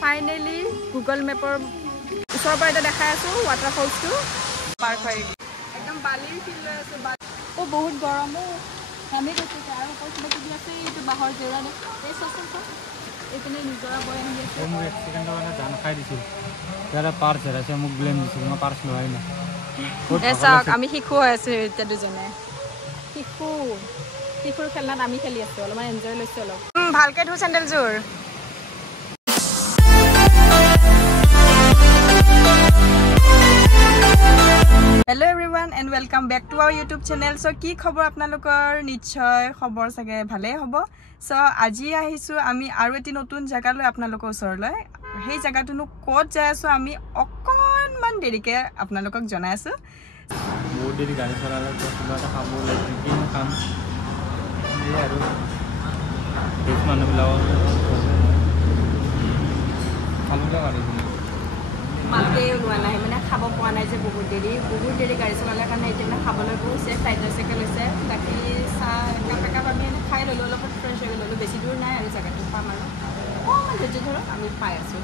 Finally Google মেপৰ ওচৰৰ পৰা এটা দেখাই আছোঁ ৱাটাৰফলছটো পাৰ্ক হয় একদম বালিৰ ফিল লৈ আছোঁ বহুত গৰমো নামি গৈছে আৰু ওপৰত কিবা কিবি আছে এইটো বাঁহৰ জেওৰা এই চাচোন এইপিনে নিজৰা বৈ আহি আছে মোৰ এক্সিডেণ্টৰ কাৰণে জান খাই দিছোঁ ইয়াৰে পাৰ্চ হেৰাইছে মোক ব্লেম দিছিল মই পাৰ্চ লোৱাই নাই চাওক আমি শিশু হৈ আছোঁ এতিয়া দুজনে শিশুৰ খেলনাত আমি খেলি আছোঁ অলপমান এনজয় লৈছোঁ অলপ ভালকৈ ধো চেণ্ডেলযোৰ hello' everyone and welcome back to our YouTube channel so' কি খবৰ আপোনালোকৰ নিশ্চয় খবৰ চাগে ভালেই হ'ব চ' আজি আহিছোঁ আমি আৰু এটি নতুন জেগালৈ আপোনালোকৰ ওচৰলৈ সেই জেগাটোনো ক'ত যাই আছোঁ আমি অকণমান দেৰিকৈ আপোনালোকক জনাই আছোঁ বহুত দেৰি গাড়ী চলালে কিবা এটা খাব লাগে কি খাম আৰু মানুহবিলাকৰ খাবলৈ পাৰিছোঁ ভালকৈ ওলোৱা নাই মানে খাব পোৱা নাই যে বহুত দেৰি গাড়ী চলালে কাৰণে এতিয়া মানে খাবলৈ গৈছে ফ্লাইট লৈছেকে লৈছে বাকী চাহ একাপ আমি এনে খাই ল'লোঁ অলপ ফ্ৰেছ হৈ ল'লোঁ বেছি দূৰ নাই আৰু জেগাটো পাম আৰু অকণমান ধৈৰ্য ধৰক আমি পাই আছোঁ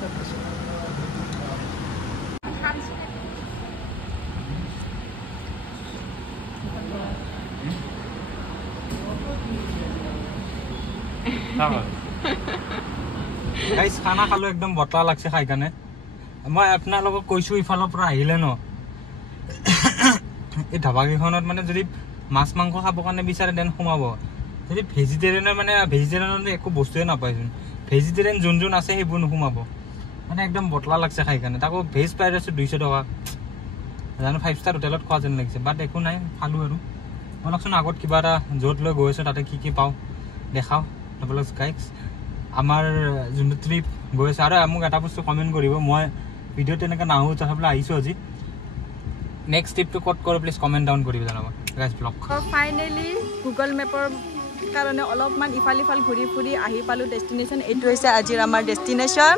খানা খালোঁ একদম বতলা লাগছে খাই কাৰণে মই আপোনালোকক কৈছোঁ ইফালৰ পৰা আহিলে ন এই ধাবাকেইখনত মানে যদি মাছ মাংস খাবৰ কাৰণে বিচাৰে দেন সোমাব যদি ভেজিটেৰিয়ানৰ একো বস্তুৱে নাপায়চোন ভেজিটেৰিয়ান যোন আছে সেইবোৰ নোসোমাব মানে একদম বতলা লাগছে খাই কাৰণে তাকো ভেজ ফ্ৰাইড ৰাইচটো 200 টকা জানো 5 ষ্টাৰ হোটেলত খোৱা যেন লাগিছে বাট একো নাই খালোঁ আৰু বলকচোন আগত কিবা এটা য'ত লৈ গৈ আছোঁ তাতে কি পাওঁ দেখাওঁ আপোনালোক গাইজ আমাৰ যোনটো ট্ৰিপ গৈ আছে আৰু মোক এটা বস্তু কমেণ্ট কৰিব মই ভিডিঅ' তেনেকৈ নাহোঁ তথাপিও আহিছোঁ আজি নেক্সট ট্ৰিপটো ক'ত কৰোঁ প্লিজ কমেণ্ট ডাউন কৰিব জনাব গাইজ ব্লগ ফাইনেলি গুগল মেপৰ কাৰণে অলপমান ইফাল ঘূৰি ফুৰি আহি পালোঁ ডেষ্টিনেশ্যন এইটো হৈছে আজিৰ আমাৰ ডেষ্টিনেশ্যন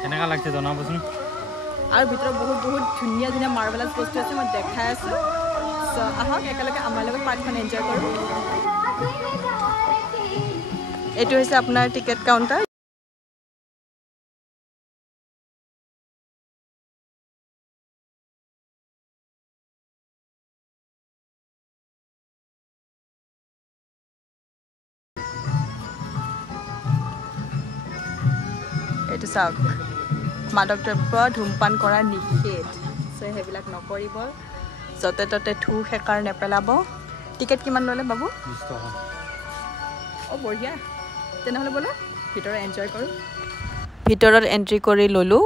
কেনেকুৱা লাগিছে জনাবচোন আৰু ভিতৰত বহুত ধুনীয়া মাৰ্বেলাছ বস্তু আছে মই দেখাই আছোঁ চ' আহক একেলগে আমাৰ লগত পাৰ্কখন এনজয় কৰোঁ এইটো হৈছে আপোনাৰ টিকেট কাউণ্টাৰ এইটো চাওক মাদক দ্ৰব্য ধূমপান কৰা নিষেধ চ' সেইবিলাক নকৰিব য'তে ত'তে থু সেকাৰ নেপেলাব টিকেট কিমান ল'লে বাবু 20 টকা অঁ বঢ়িয়া তেনেহ'লে বোলে ভিতৰত এনজয় কৰোঁ ভিতৰত এণ্ট্ৰি কৰি ল'লোঁ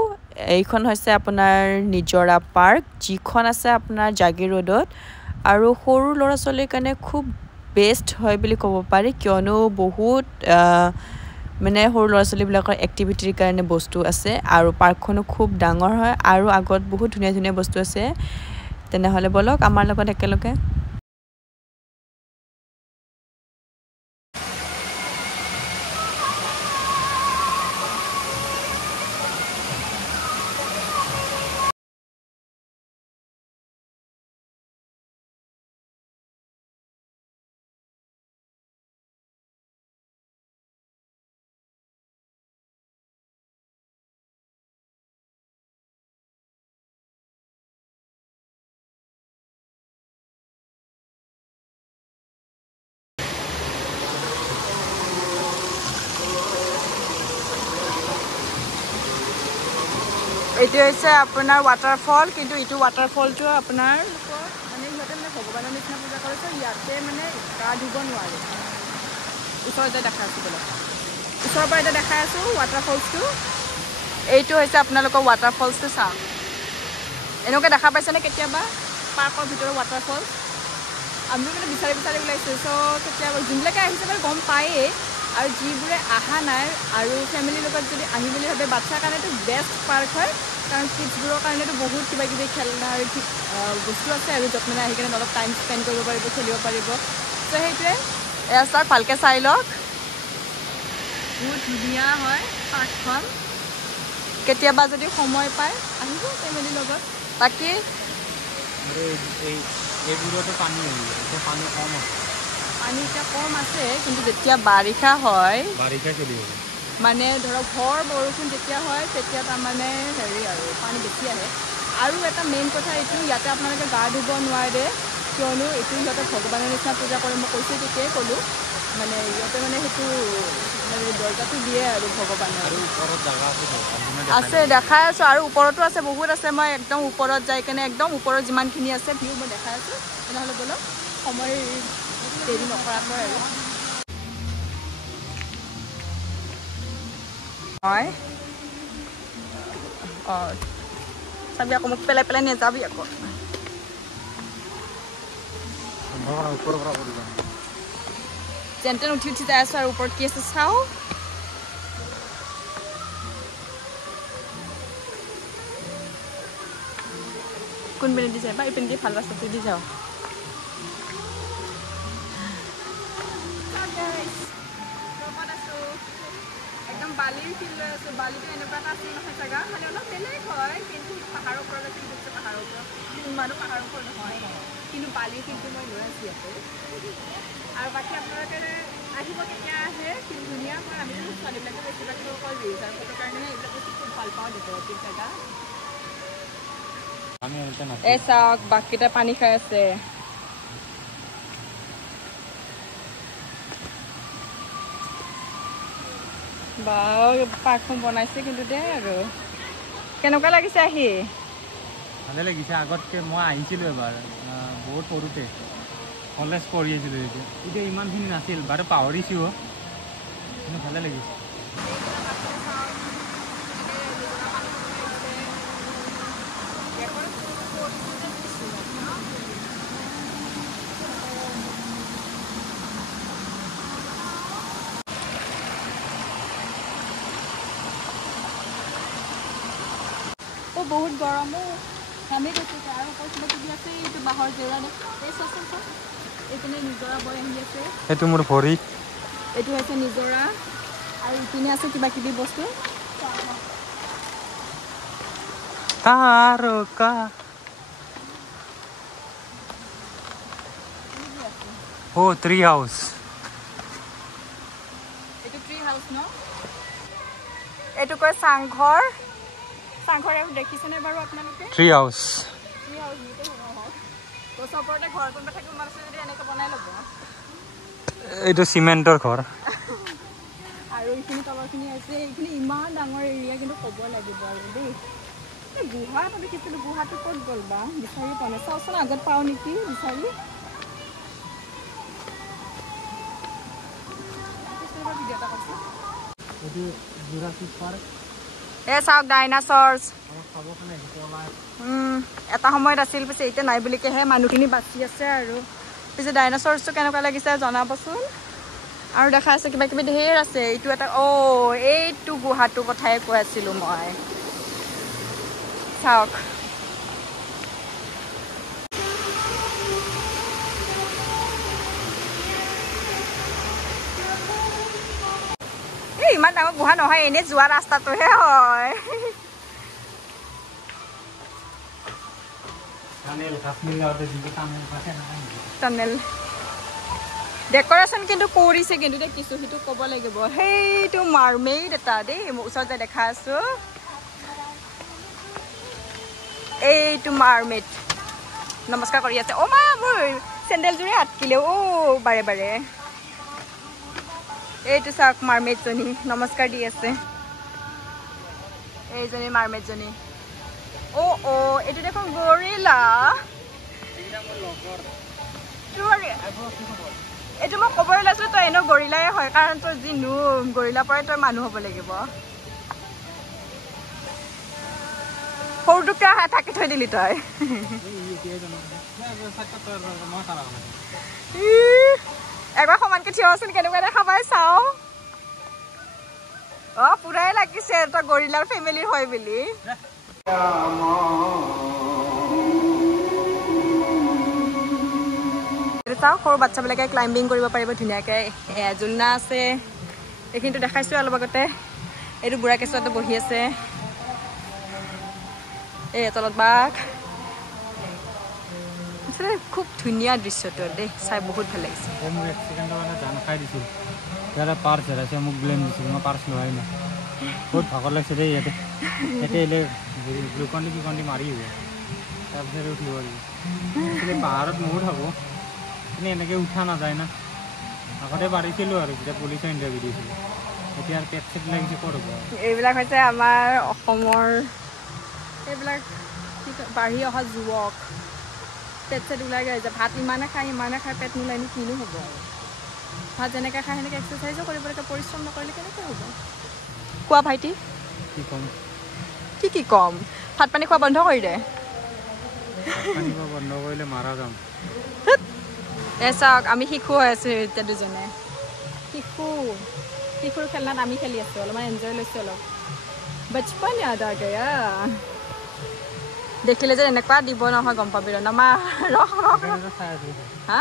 এইখন হৈছে আপোনাৰ নিজৰা পাৰ্ক যিখন আছে আপোনাৰ জাগীৰ ৰোডত আৰু সৰু ল'ৰা ছোৱালীৰ কাৰণে খুব বেষ্ট হয় বুলি ক'ব পাৰি কিয়নো বহুত মানে সৰু ল'ৰা ছোৱালীবিলাকৰ এক্টিভিটিৰ কাৰণে বস্তু আছে আৰু পাৰ্কখনো খুব ডাঙৰ হয় আৰু আগত বহুত ধুনীয়া বস্তু আছে তেনেহ'লে ব'লক আমাৰ লগত একেলগে এইটো হৈছে আপোনাৰ ৱাটাৰফল কিন্তু এইটো ৱাটাৰফলটো আপোনাৰ মানে সিহঁতে মানে ভগৱানৰ নিচিনা পূজা কৰিছে ইয়াতে মানে গা ধুব নোৱাৰে ওচৰতে দেখাই আছোঁ বোলে ওচৰৰ পৰা এতিয়া দেখাই আছোঁ ৱাটাৰফলছটো এইটো হৈছে আপোনালোকৰ ৱাটাৰফলছটো চাওক এনেকৈ দেখা পাইছেনে কেতিয়াবা পাৰ্কৰ ভিতৰত ৱাটাৰফল আমি মানে বিচাৰি ওলাইছোঁ চ' কেতিয়াবা যোনবিলাকে আহিছে মানে গম পায়েই আৰু যিবোৰে অহা নাই আৰু ফেমিলিৰ লগত যদি আহিম বুলি ভাবে বাচ্ছাৰ কাৰণেতো বেষ্ট পাৰ্ক হয় কাৰণ কিডছবোৰৰ কাৰণেতো বহুত কিবাকিবি খেলনা আৰু বস্তু আছে আৰু য'ত মানে আহি কিনে অলপ টাইম স্পেণ্ড কৰিব পাৰিব খেলিব পাৰিব চ' সেইটোৱে এয়া চাওক ভালকৈ চাই লওক বহুত ধুনীয়া হয় পাৰ্কখন কেতিয়াবা যদি সময় পায় আহিব ফেমিলিৰ লগত বাকী এইবোৰতো পানী পানী কম আছে পানী এতিয়া কম আছে কিন্তু যেতিয়া বাৰিষা হয় বাৰিষা চলিব মানে ধৰক ভৰ বৰষুণ যেতিয়া হয় তেতিয়া তাৰমানে হেৰি আৰু পানী বেছি আহে আৰু এটা মেইন কথা এইটো ইয়াতে আপোনালোকে গা ধুব নোৱাৰে কিয়নো এইটো সিহঁতে ভগৱানৰ নিচিনা পূজা কৰে মই কৈছোঁ তেতিয়াই ক'লোঁ মানে ইয়াতে মানে সেইটো মানে দৰ্জাটো দিয়ে আৰু ভগৱানৰ আছে দেখাই আছোঁ আৰু ওপৰতো আছে বহুত আছে মই একদম ওপৰত যাই কেনে একদম ওপৰত যিমানখিনি আছে ভিউ মই দেখাই আছোঁ তেনেহ'লে ব'লক সময় দেৰি নকৰাকৈ আৰু হয় অঁ চাবি আকৌ মোক পেলাই পেলাই নেযাবি আকৌ যেন তেন উঠি যাই আছোঁ আৰু ওপৰত কি আছে চাওঁ কোন পিনে দি যায় বা ইপিনে দি ভাল ৰাস্তাটো দি যাওঁ একদম বালিৰ ফিল লৈ আছোঁ বালিটো এনেকুৱা এটা আছিল নহয় জেগা মানে অলপ বেলেগ হয় কিন্তু পাহাৰৰ ওপৰত আছিল গৈছে পাহাৰৰ ওপৰত ইমানো পাহাৰৰ ওপৰত নহয় কিন্তু বালিৰ ফিলটো মই লৈ আছোঁ ইয়াতে আৰু বাকী আপোনালোকে আহিব কেতিয়া আহে কিন্তু ধুনীয়া মই আমি ছোৱালীবিলাকে বেছিভাগ অকল ৰিলছ আৰু ফটোৰ কাৰণে এইবিলাক বস্তু খুব ভাল পাওঁ ডেকৰেটিভ জেগা এই চাওক বাকীটা পানী খাই আছে বাও পাৰ্কখন বনাইছে কিন্তু দেই আৰু কেনেকুৱা লাগিছে আহি ভালে লাগিছে আগতকৈ মই আহিছিলোঁ এবাৰ বহুত সৰুতে কলেজ পঢ়ি আছিলোঁ এতিয়া ইমানখিনি নাছিল বাৰু পাহৰিছোঁ কিন্তু ভালে লাগিছে বহুত গৰমো ঘামি গৈছে আৰু ওপৰত কিবা কিবি আছে এইটো বাঁহৰ জেওৰা এই চাচোন এইপিনে নিজৰা বৈ আহি আছে এইটো মোৰ ভৰি এইটো হৈছে নিজৰা আৰু ইপিনে আছে কিবা কিবি বস্তু তাৰকা Oh, tree house. এইটো ট্ৰী হাউচ ন এইটো কয় চাংঘৰ চাংঘৰ দেখিছেনে বাৰু আপোনালোকে Tree house. ট্ৰী হাউচ নিতে হওক তো সবৰতে ঘৰ কোনবা থাকিব মাৰছে যদি এনেকৈ বনাই ল'ব এইটো চিমেণ্টৰ ঘৰ আৰু এইখিনি তলৰখিনি আছে এইখিনি ইমান ডাঙৰ এৰিয়া কিন্তু ক'ব লাগিব আৰু দেই এই গুহাটো দেখিছিলোঁ গুহাটো ক'ত গ'ল বা বিচাৰি পোৱা নাই চাওচোন আগত পাওঁ নেকি বিচাৰি এই চাওক ডাইনাছৰ্ছ এটা সময়ত আছিল পিছে এতিয়া নাই বুলিকেহে মানুহখিনি বাচি আছে আৰু পিছে ডাইনাছৰ্ছটো কেনেকুৱা লাগিছে জনাবচোন আৰু দেখা আছে কিবা কিবি ঢেৰ আছে এইটো এটা এইটো গুহাটোৰ কথাই কৈ আছিলোঁ মই চাওক এই ইমান ডাঙৰ গুহা নহয় এনেই যোৱা ৰাস্তাটোহে হয় টানেল ডেকৰেশ্যন কিন্তু কৰিছে কিন্তু দেখিছোঁ সেইটো ক'ব লাগিব সেইটো মাৰমেইড এটা দেই মই ওচৰত যাই দেখা আছোঁ এইটো মাৰমেইড নমস্কাৰ কৰি আছে মা মোৰ চেণ্ডেলযোৰে আটকিলে বাৰে বাৰে এইটো চাওক মাৰমেইডজনী নমস্কাৰ দি আছে এইজনী মাৰমেইডজনী এইটো দেখোন গৰিলা এইটো মই ক'বলৈ ওলাইছোঁ তই এনেও গৰিলাই হয় কাৰণ তই যি নোম গৰিলাৰ পৰাই তই মানুহ হ'ব লাগিব সৰুটোকে থাকি থৈ দিলি তই একবাৰ সমানকে থিয় আছোন কেনেকুৱা দেখা পাই চাওঁ পুৰাই লাগিছে তই গৰিলাৰ ফেমিলিৰ হয় বুলি চাওঁ সৰু বাচ্চাবিলাকে ক্লাইম্বিং কৰিব পাৰিব ধুনীয়াকৈ জোলনা আছে এইখিনিতো দেখাইছোঁ অলপ আগতে এইটো বুঢ়া কেঁচুৱাটো বহি আছে এই তলত বাঘ খুব ধুনীয়া দৃশ্যটো দেই চাই বহুত ভাল লাগিছে ইয়াতে পাৰ্চ হেৰাইছে মোক ব্লেম দিছিল মই পাৰ্চ লোৱাই নাই বহুত ভাগৰ লাগিছে দেই ইয়াতে এলে গ্লুকন ডি কি মাৰি হ'ব তাৰপিছত উঠিব লাগিব পাহাৰত ময়ো থাকোঁ কিন্তু এনেকৈ উঠা নাযায় না আগতে পাৰিছিলোঁ আৰু যেতিয়া পুলিচে ইণ্টাৰভিউ দিছিলোঁ এতিয়া আৰু পেট চেট লাগিছে ক'ত হ'ব এইবিলাক হৈছে আমাৰ অসমৰ এইবিলাক বাঢ়ি অহা যুৱক পেট চেট ওলাই গৈছে ভাত ইমানে খায় পেট নোলায়নো কিনো হ'ব আৰু ভাত যেনেকৈ খায় সেনেকৈ এক্সাৰচাইজো কৰিব লাগে পৰিশ্ৰম নকৰিলে কেনেকৈ হ'ব কোৱা ভাইটি কি ক'ম কি ক'ম ভাত পানী খোৱা বন্ধ কৰি দে বন্ধ কৰিলে মাৰা যাম চাওক আমি শিশু হৈ আছোঁ এতিয়া দুজনে শিশুৰ খেলনাত আমি খেলি আছোঁ অলপমান এনজয় লৈছোঁ অলপ বচপন য়াদ আ গয়া দেখিলে যে এনেকুৱা দিব নহয় গম পাবি ৰমা ৰখ হা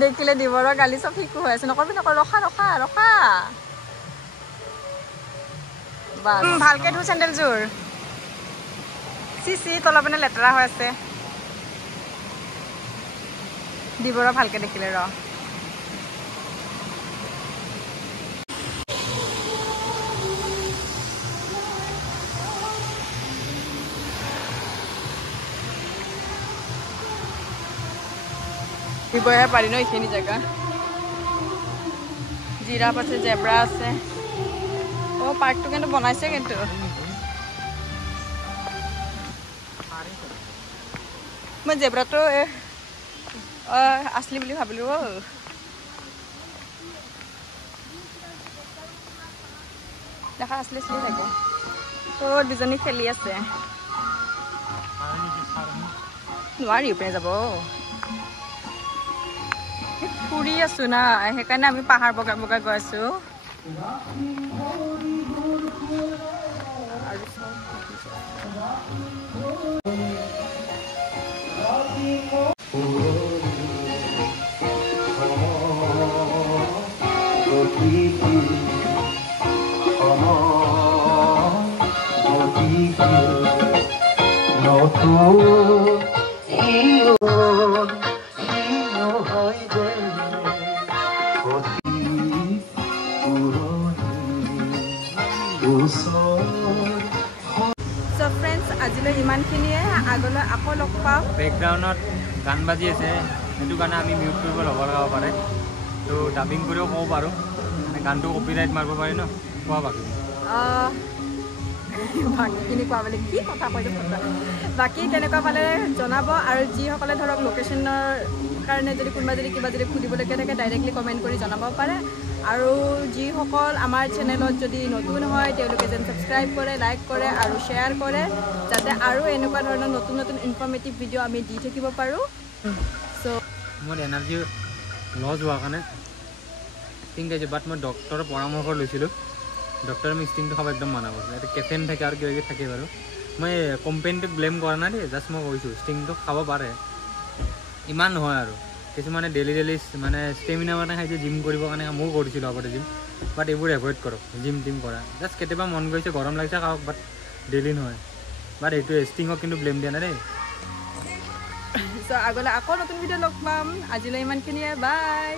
দেখিলে দিব ৰ গালি চব শিশু হৈ আছে নকবি ৰখা ভালকৈ ধো চেণ্ডেলযোৰ চি তলৰ পিনে লেতেৰা হৈ আছে দিব ৰ ভালকৈ দেখিলে ৰ দিবহে পাৰি ন এইখিনি জেগা জিৰাফ আছে জেব্ৰা আছে পাৰ্কটো কিন্তু বনাইছে কিন্তু মই জেব্ৰাটো আছলি বুলি ভাবিলোঁ দেখা আছলি থাকে দুজনী খেলি আছে নোৱাৰি ওপৰে যাব ফুৰি আছো না সেইকাৰণে আমি পাহাৰ বগাই গৈ আছো আজিলৈ ইমানখিনিয়ে আগলৈ আকৌ লগ পাওঁ বেকগ্ৰাউণ্ডত গান বাজি আছে সেইটো কাৰণে আমি মিউট কৰিব ল'ব লগাব পাৰে তো ডাবিং কৰিও ক'ব পাৰোঁ মানে গানটো কপিৰাইট মাৰিব পাৰি ন কোৱা বাকীখিনি কোৱা মানে কি কথা কৈছে বাকী তেনেকুৱা পালে জনাব আৰু যিসকলে ধৰক লোকেশ্যনৰ কাৰণে যদি কোনোবা যদি কিবা যদি সুধিবলগীয়া থাকে ডাইৰেক্টলি কমেণ্ট কৰি জনাব পাৰে আৰু যিসকল আমাৰ চেনেলত যদি নতুন হয় তেওঁলোকে যেন ছাবস্ক্ৰাইব কৰে লাইক কৰে আৰু শ্বেয়াৰ কৰে যাতে আৰু এনেকুৱা ধৰণৰ নতুন ইনফৰ্মেটিভ ভিডিঅ' আমি দি থাকিব পাৰোঁ চ' মোৰ এনাৰ্জি লছ হোৱাৰ কাৰণে ষ্টিং খাইছোঁ বাট মই ডক্টৰৰ পৰামৰ্শ লৈছিলোঁ ডক্টৰে মোক ষ্টিংটো খাব একদম মানা কৰিছে ইয়াতে কেফেইন থাকে আৰু কিবা কিবি থাকে বাৰু মই কোম্পেনীটোক ব্লেম কৰা নাই দেই জাষ্ট মই কৈছোঁ ষ্টিংটো খাব পাৰে ইমান নহয় আৰু কিছুমানে ডেইলি মানে ষ্টেমিনা মানে খাইছে জিম কৰিবৰ কাৰণে ময়ো কৰিছিলোঁ আগতে জিম বাট এইবোৰ এভইড কৰক জিম কৰা জাষ্ট কেতিয়াবা মন গৈছে গৰম লাগিছে খাওক বাট ডেইলি নহয় বাট এইটোৱে ষ্টিঙক কিন্তু ব্লেম দিয়া নাই দেই চ' আগলৈ আকৌ নতুন ভিডিঅ' লগ পাম আজিলৈ ইমানখিনিয়ে বাই